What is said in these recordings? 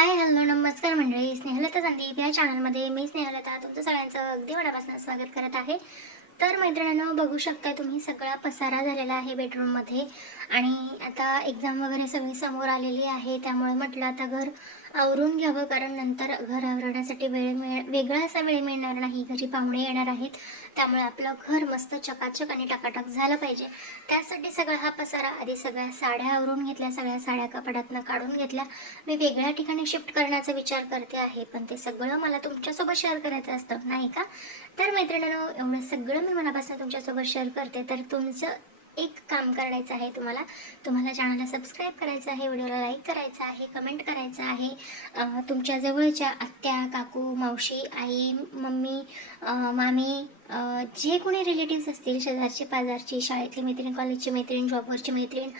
हाय, hello, नमस्कार मंडळी. स्नेहलता संदीप या चॅनलमध्ये मी स्नेहलता तुमचं सगळ्यांचं अगदी मनापासून स्वागत करत आहे. तर मैत्रिणींनो, बघू शकता तुम्ही सगळा पसारा झालेला आहे बेडरूममध्ये. आणि आता एक्झाम वगैरे सगळी समोर आलेली आहे, त्यामुळे म्हटलं आता घर आवरून घ्यावं, कारण नंतर घर आवरण्यासाठी वेगळा असा वेळ मिळणार नाही. घरी पाहुणे येणार आहेत, त्यामुळे आपलं घर मस्त चकाचक आणि टकाटक झालं पाहिजे. त्यासाठी सगळा हा पसारा आधी सगळ्या साड्या आवरून घेतल्या, सगळ्या साड्या कपाटातनं काढून घेतल्या. मी वेगळ्या ठिकाणी शिफ्ट करण्याचा विचार करते आहे, पण ते सगळं मला तुमच्यासोबत शेअर करायचं असतं, नाही का? तर मैत्रिणींनो, एवढं सगळं मी मनापासून तुमच्यासोबत शेअर करते, तर तुमचं एक काम करायचं आहे. तुम्हाला चॅनलला सबस्क्राईब करायचं आहे, व्हिडिओला लाईक करायचं आहे, कमेंट करायचं आहे. तुमच्या जवळच्या आत्या, काकू, मावशी, आई, मम्मी, मामी, जे कोणी रिलेटिव्स असतील, शेजारचे पाजारची, शाळेतली मैत्रीण, कॉलेजची मैत्रीण, जॉबवरची मैत्रीण,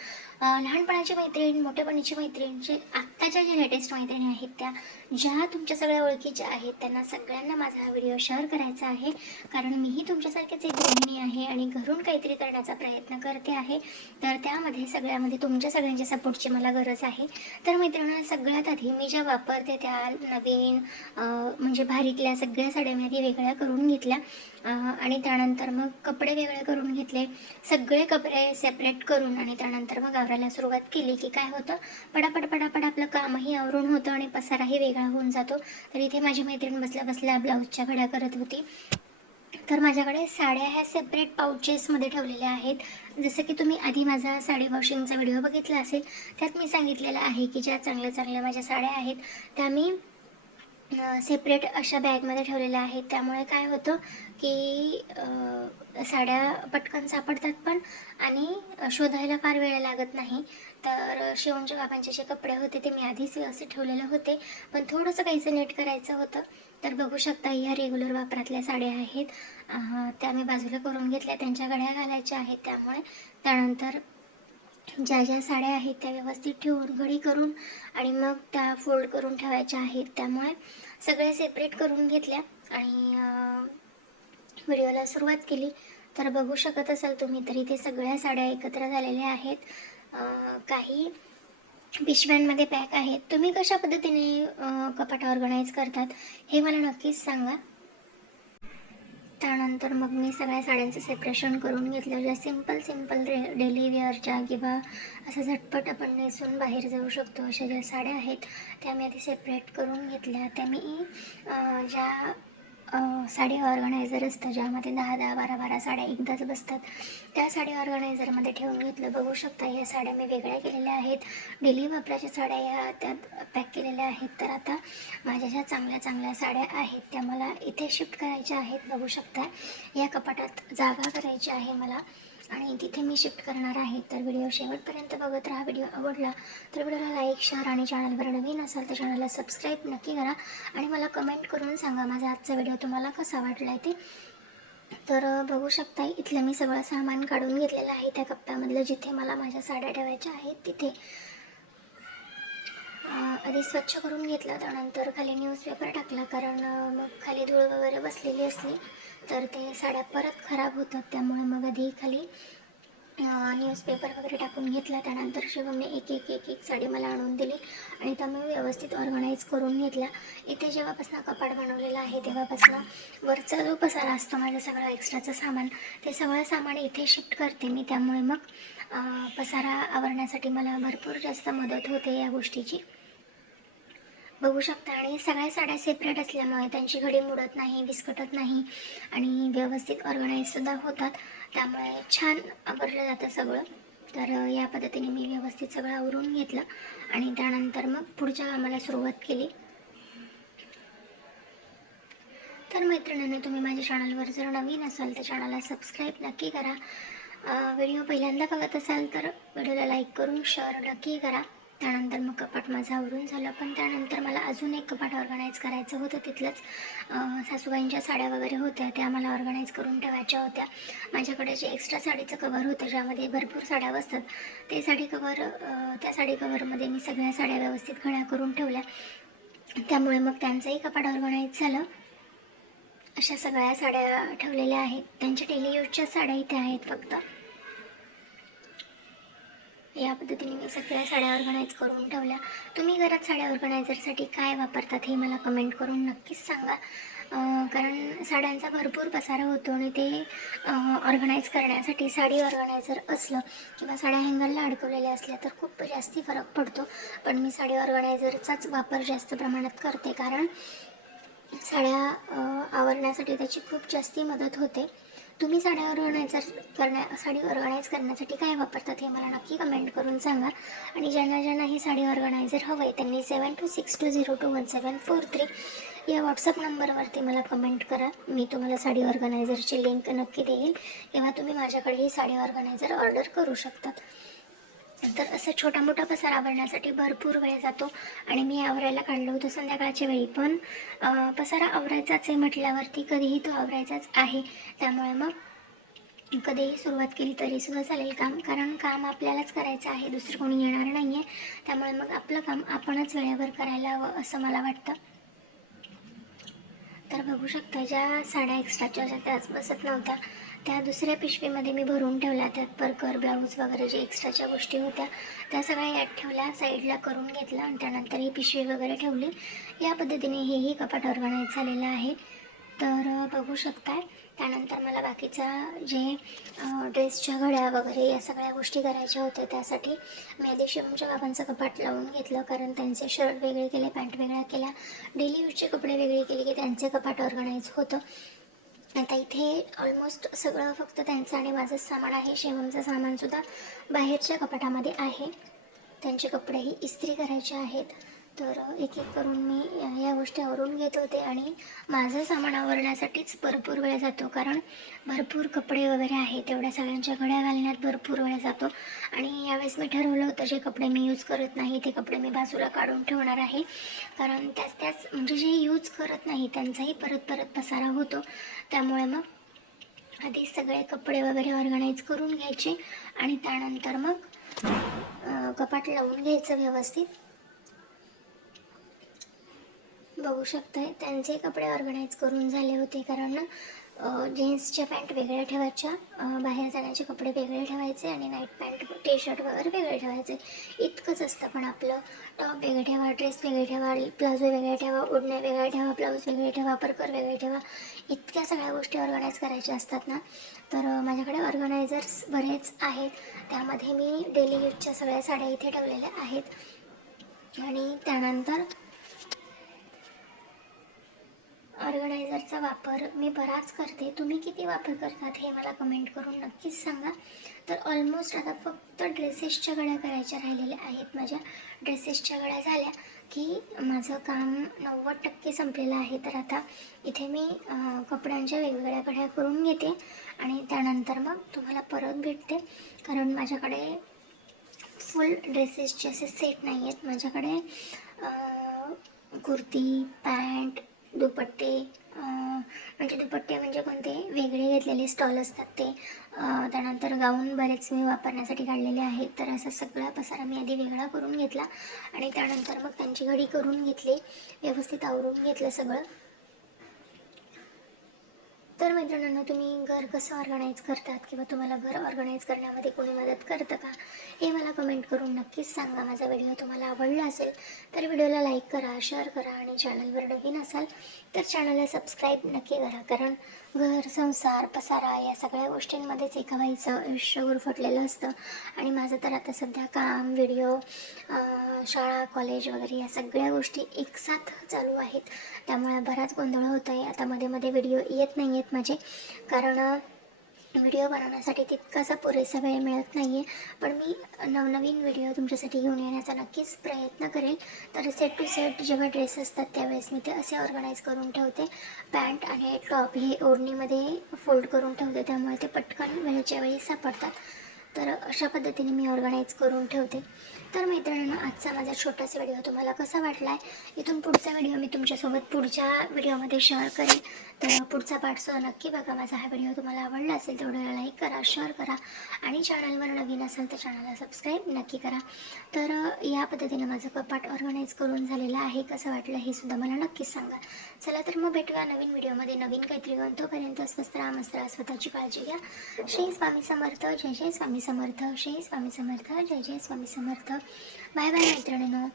लहानपणाची मैत्रीण, मोठेपणीची मैत्रीण, जे आत्ताच्या जे लेटेस्ट मैत्रिणी आहेत, त्या ज्या तुमच्या सगळ्या ओळखीच्या आहेत, त्यांना सगळ्यांना माझा हा व्हिडिओ शेअर करायचा आहे. कारण मीही तुमच्यासारखीच एक गृहिणी आहे आणि घरून काहीतरी करण्याचा प्रयत्न करते आहे. तर त्यामध्ये सगळ्यामध्ये तुमच्या सगळ्यांच्या सपोर्टची मला गरज आहे. तर मैत्रिणींनो, सगळ्यात आधी मी ज्या वापरते त्या नवीन म्हणजे भारीतल्या सगळ्या साड्या मी आधी वेगळ्या करून घेतल्या. आणि त्यानंतर मग कपडे वेगळे करून घेतले, सगळे कपडे सेपरेट करून. आणि त्यानंतर मग आवरायला सुरुवात केली की काय होतं, पटापट पटापट आपलं कामही आवरून होतं आणि पसाराही वेगळा होऊन जातो. तर इथे माझी मैत्रीण बसल्या बसल्या ब्लाऊजच्या घड्या करत होती. तर माझ्याकडे साड्या ह्या सेपरेट पाउचेसमध्ये ठेवलेल्या आहेत. जसं की तुम्ही आधी माझा साडी वॉशिंगचा व्हिडिओ बघितला असेल, त्यात मी सांगितलेलं आहे की ज्या चांगल्या चांगल्या माझ्या साड्या आहेत त्या मी सेपरेट अशा बॅगमध्ये ठेवलेल्या आहेत. त्यामुळे काय होतं की साड्या पटकन सापडतात पण, आणि शोधायला फार वेळ लागत नाही. तर शिवमच्या बाबांचे जे कपडे होते ते मी आधीच व्यवस्थित ठेवलेले होते, पण थोडंसं काहीसं नीट करायचं होतं. तर बघू शकता, ह्या रेग्युलर वापरातल्या साड्या आहेत, त्या मी बाजूला करून घेतल्या. त्यांच्या घड्या घालायच्या आहेत, त्यामुळे त्यानंतर ज्या ज्या साड्या आहेत त्या व्यवस्थित ठेवून घडी करून आणि मग त्या फोल्ड करून ठेवायच्या आहेत. त्यामुळे सगळे सेपरेट करून घेतल्या आणि व्हिडिओला सुरुवात केली. तर बघू शकत असाल तुम्ही, तरी ते सगळ्या साड्या एकत्र झालेल्या आहेत. काही पिशव्यांमध्ये पॅक आहेत. तुम्ही कशा पद्धतीने कपाट ऑर्गनाईज करतात हे मला नक्कीच सांगा. त्यानंतर मग मी सगळ्या साड्यांचं सेपरेशन करून घेतलं. ज्या सिंपल डेली वेअरच्या किंवा असं झटपट आपण नेसून बाहेर जाऊ शकतो अशा ज्या साड्या आहेत त्या मी आधी सेपरेट करून घेतल्या. त्या मी ज्या साडी ऑर्गनायझर असतं, ज्यामध्ये 10-10, 12-12 साड्या एकदाच बसतात, त्या साडी ऑर्गनायझरमध्ये ठेवून घेतलं. बघू शकता, ह्या साड्या मी वेगळ्या केलेल्या आहेत. डेली वापराच्या साड्या ह्या त्यात पॅक केलेल्या आहेत. तर आता माझ्या ज्या चांगल्या चांगल्या साड्या आहेत त्या मला इथे शिफ्ट करायच्या आहेत. बघू शकता, या कपाटात जागा करायची आहे मला आणि तिथे मी शिफ्ट करणार आहे. तर व्हिडिओ शेवटपर्यंत बघत राहा. व्हिडिओ आवडला तर व्हिडिओला लाईक, शेअर आणि चॅनलवर नवीन असाल तर चॅनलला सबस्क्राईब नक्की करा. आणि मला कमेंट करून सांगा माझा आजचा व्हिडिओ तुम्हाला कसा वाटला आहे ते. तर बघू शकता, इथलं मी सगळं सामान काढून घेतलेलं आहे त्या कप्प्यामधलं, जिथे मला माझ्या साड्या ठेवायच्या आहेत तिथे. आधी स्वच्छ करून घेतलं, त्यानंतर खाली न्यूजपेपर टाकला, कारण मग खाली धूळ वगैरे बसलेली असली तर ते साड्या परत खराब होतात. त्यामुळे मग आधी खाली न्यूजपेपर वगैरे टाकून घेतला. त्यानंतर शिवमने एक एक एक एक साडी मला आणून दिली आणि त्या मी व्यवस्थित ऑर्गनाईज करून घेतल्या. इथे जेव्हापासून कपाट बनवलेलं आहे तेव्हापासून वरचा जो पसारा असतो माझं सगळं एक्स्ट्राचं सामान, ते सगळं सामान इथे शिफ्ट करते मी. त्यामुळे मग पसारा आवरण्यासाठी मला भरपूर जास्त मदत होते या गोष्टीची. बघू शकता, आणि सगळ्या साड्या सेपरेट असल्यामुळे त्यांची घडी मुडत नाही, विस्कटत नाही आणि व्यवस्थित ऑर्गनाईजसुद्धा होतात. त्यामुळे छान आवरलं जातं सगळं. तर या पद्धतीने मी व्यवस्थित सगळं आवरून घेतलं आणि त्यानंतर मग पुढच्या कामाला सुरुवात केली. तर मैत्रिणींनी, तुम्ही माझ्या चॅनलवर जर नवीन असाल तर चॅनलला सबस्क्राईब नक्की करा. व्हिडिओ पहिल्यांदा बघत असाल तर व्हिडिओला लाईक करून शेअर नक्की करा. त्यानंतर मग कपाट माझं आवरून झालं, पण त्यानंतर मला अजून एक कपाट ऑर्गनाईज करायचं होतं. तिथलंच सासूबाईंच्या साड्या वगैरे होत्या, त्या मला ऑर्गनाईज करून ठेवायच्या होत्या. माझ्याकडे जे एक्स्ट्रा साडीचं कवर होतं, ज्यामध्ये भरपूर साड्या बसतात, ते साडी कवर, त्या साडी कवरमध्ये मी सगळ्या साड्या व्यवस्थित घड्या करून ठेवल्या. त्यामुळे मग त्यांचंही कपाट ऑर्गनाईज झालं. अशा सगळ्या साड्या ठेवलेल्या आहेत. त्यांच्या डेली यूजच्या साड्या इथे आहेत फक्त. या पद्धतीने मी सगळ्या साड्या ऑर्गनाईज करून ठेवल्या. तुम्ही घरात साड्या ऑर्गनायझरसाठी काय वापरतात हे मला कमेंट करून नक्कीच सांगा. कारण साड्यांचा भरपूर पसारा होतो आणि ते ऑर्गनाईज करण्यासाठी साडी ऑर्गनायझर असलं किंवा साड्या हँगरला अडकवलेल्या असल्या तर खूप जास्ती फरक पडतो. पण मी साडी ऑर्गनायझरचाच वापर जास्त प्रमाणात करते, कारण साड्या आवरण्यासाठी त्याची खूप जास्ती मदत होते. तुम्ही साडी ऑर्गनाईज करण्यासाठी काय वापरतात हे मला नक्की कमेंट करून सांगा. आणि ज्यांना ही साडी ऑर्गनायझर हवं आहे त्यांनी 7262021743 या व्हॉट्सअप नंबरवरती मला कमेंट करा. मी तुम्हाला साडी ऑर्गनायझरची लिंक नक्की देईन, तेव्हा तुम्ही माझ्याकडे ही साडी ऑर्गनायझर ऑर्डर करू शकतात. तर असं छोटा मोठा पसारा आवरण्यासाठी भरपूर वेळ जातो आणि मी आवरायला काढलं होतं संध्याकाळच्या वेळी, पण पसारा आवरायचाच आहे म्हटल्यावरती कधीही तो आवरायचाच आहे. त्यामुळे मग कधीही सुरुवात केली तरीसुद्धा चालेल काम, कारण काम आपल्यालाच करायचं आहे, दुसरं कोणी येणार नाही आहे. त्यामुळे मग आपलं काम आपणच वेळेवर करायला हवं असं मला वाटतं. तर बघू शकता, ज्या साड्या एक्स्ट्राच्या त्याच बसत नव्हत्या त्या दुसऱ्या पिशवीमध्ये मी भरून ठेवल्या. त्यात परकर, ब्लाऊज वगैरे जे एक्स्ट्राच्या गोष्टी होत्या त्या सगळ्या यात ठेवल्या, साईडला करून घेतलं आणि त्यानंतर ही पिशवी वगैरे ठेवली. या पद्धतीने हेही कपाट ऑर्गनाईज झालेलं आहे. तर बघू शकताय. त्यानंतर मला बाकीचा जे ड्रेसच्या घड्या वगैरे या सगळ्या गोष्टी करायच्या होत्या, त्यासाठी मी आधी शिवमच्या बाबांचं कपाट लावून घेतलं, कारण त्यांचे शर्ट वेगळे केले, पॅन्ट वेगळ्या केल्या, डेली यूजचे कपडे वेगळे केले की त्यांचे कपाट ऑर्गनाईज होतं. आता इथे ऑलमोस्ट सगळं फक्त त्यांचं आणि माझंच सामान आहे. शिवमचं सामानसुद्धा बाहेरच्या कपाटामध्ये आहे. त्यांचे कपडेही इस्त्री करायचे आहेत. तर एक एक करून मी या गोष्टी आवरून घेत होते आणि माझं सामान आवरण्यासाठीच भरपूर वेळ जातो, कारण भरपूर कपडे वगैरे आहेत. तेवढ्या सगळ्यांच्या घड्या घालण्यात भरपूर वेळ जातो. आणि यावेळेस मी ठरवलं होतं जे कपडे मी यूज करत नाही ते कपडे मी बाजूला काढून ठेवणार आहे, कारण त्याच म्हणजे जे यूज करत नाही त्यांचाही परत परत पसारा होतो. त्यामुळे मग आधी सगळे कपडे वगैरे ऑर्गनाईज करून घ्यायचे आणि त्यानंतर मग कपाट लावून घ्यायचं व्यवस्थित. बघू शकताय त्यांचे कपडे ऑर्गनाईज करून झाले होते, कारण जीन्सच्या पॅन्ट वेगळ्या ठेवायच्या, बाहेर जाण्याचे कपडे वेगळे ठेवायचे आणि नाईट पॅन्ट टी शर्ट वगैरे वेगळे ठेवायचे. इतकंच असतं. पण आपलं टॉप वेगळे ठेवा, ड्रेस वेगळे ठेवा, प्लाझो वेगळे ठेवा, ओढण्या वेगळ्या ठेवा, ब्लाऊज वेगळे ठेवा, परकर वेगळे ठेवा, इतक्या सगळ्या गोष्टी ऑर्गनाईज करायच्या असतात ना. तर माझ्याकडे ऑर्गनायझर्स बरेच आहेत. त्यामध्ये मी डेली यूजच्या सगळ्या साड्या इथे ठेवलेल्या आहेत. आणि त्यानंतर ऑर्गनायझरचा वापर मी बराच करते. तुम्ही किती वापर करतात हे मला कमेंट करून नक्कीच सांगा. तर ऑलमोस्ट आता फक्त ड्रेसेसच्या घड्या करायच्या राहिलेल्या आहेत. माझ्या ड्रेसेसच्या घड्या झाल्या की माझं काम 90% संपलेलं आहे. तर आता इथे मी कपड्यांच्या वेगवेगळ्या घड्या करून घेते आणि त्यानंतर मग तुम्हाला परत भेटते, कारण माझ्याकडे फुल ड्रेसेसचे असे सेट नाही आहेत. माझ्याकडे कुर्ती, पॅन्ट, दुपट्टे, म्हणजे दुपट्टे म्हणजे कोणते वेगळे घेतलेले स्टॉल असतात ते, त्यानंतर गाऊन बरेच मी वापरण्यासाठी काढलेले आहेत. तर असा सगळा पसारा मी आधी वेगळा करून घेतला आणि त्यानंतर मग त्यांची घडी करून घेतली, व्यवस्थित आवरून घेतलं सगळं. तर मैत्रिणींनो, तुम्ही घर कसं ऑर्गनाईज करतात किंवा तुम्हाला घर ऑर्गनाईज करण्यामध्ये कोणी मदत करतं का हे मला कमेंट करून नक्कीच सांगा. माझा व्हिडिओ तुम्हाला आवडला असेल तर व्हिडिओला लाईक करा, शेअर करा आणि चॅनलवर नवीन असाल तर चॅनलला सबस्क्राईब नक्की करा, कारण घर, संसार, पसारा या सगळ्या गोष्टींमध्येच एका बाईचं आयुष्य गुरफटलेलं असतं. आणि माझं तर आता सध्या काम, व्हिडिओ, शाळा, कॉलेज वगैरे या सगळ्या गोष्टी एकसाथ चालू आहेत. त्यामुळे बराच गोंधळ होत आहे. आता मध्ये मध्ये व्हिडिओ येत नाही आहेत माझे, कारण व्हिडिओ बनवण्यासाठी तितकासा पुरेसा वेळ मिळत नाही आहे. पण मी नवनवीन व्हिडिओ तुमच्यासाठी घेऊन येण्याचा नक्कीच प्रयत्न करेल. तर सेट टू सेट जेव्हा ड्रेस असतात त्यावेळेस मी ते असे ऑर्गनाईज करून ठेवते. पॅन्ट आणि टॉप हे ओढणीमध्ये फोल्ड करून ठेवते, त्यामुळे ते पटकन वेळेच्या वेळी सापडतात. तर अशा पद्धतीने मी ऑर्गनाईज करून ठेवते. तर मैत्रिणींनो, आजचा माझा छोटासा व्हिडिओ तुम्हाला कसा वाटला आहे, इथून पुढचा व्हिडिओ मी तुमच्यासोबत पुढच्या व्हिडिओमध्ये शेअर करेन. तर पुढचा पार्ट नक्की बघा. माझा हा व्हिडिओ तुम्हाला आवडला असेल तर व्हिडिओला लाईक करा, शेअर करा आणि चॅनलवर नवीन असेल तर चॅनलला सबस्क्राईब नक्की करा. तर या पद्धतीने माझं कपाट ऑर्गनाईज करून झालेलं आहे. कसं वाटलं हे सुद्धा मला नक्कीच सांगा. चला तर मग भेटूया नवीन व्हिडिओमध्ये, नवीन काहीतरी घेऊन. तोपर्यंत स्वस्त राहा, मस्त राहा, स्वतःची काळजी घ्या. श्री स्वामी समर्थ. जय जय स्वामी समर्थ. श्री स्वामी समर्थ. जय जय स्वामी समर्थ. बाय बाय मैत्रिणींनो.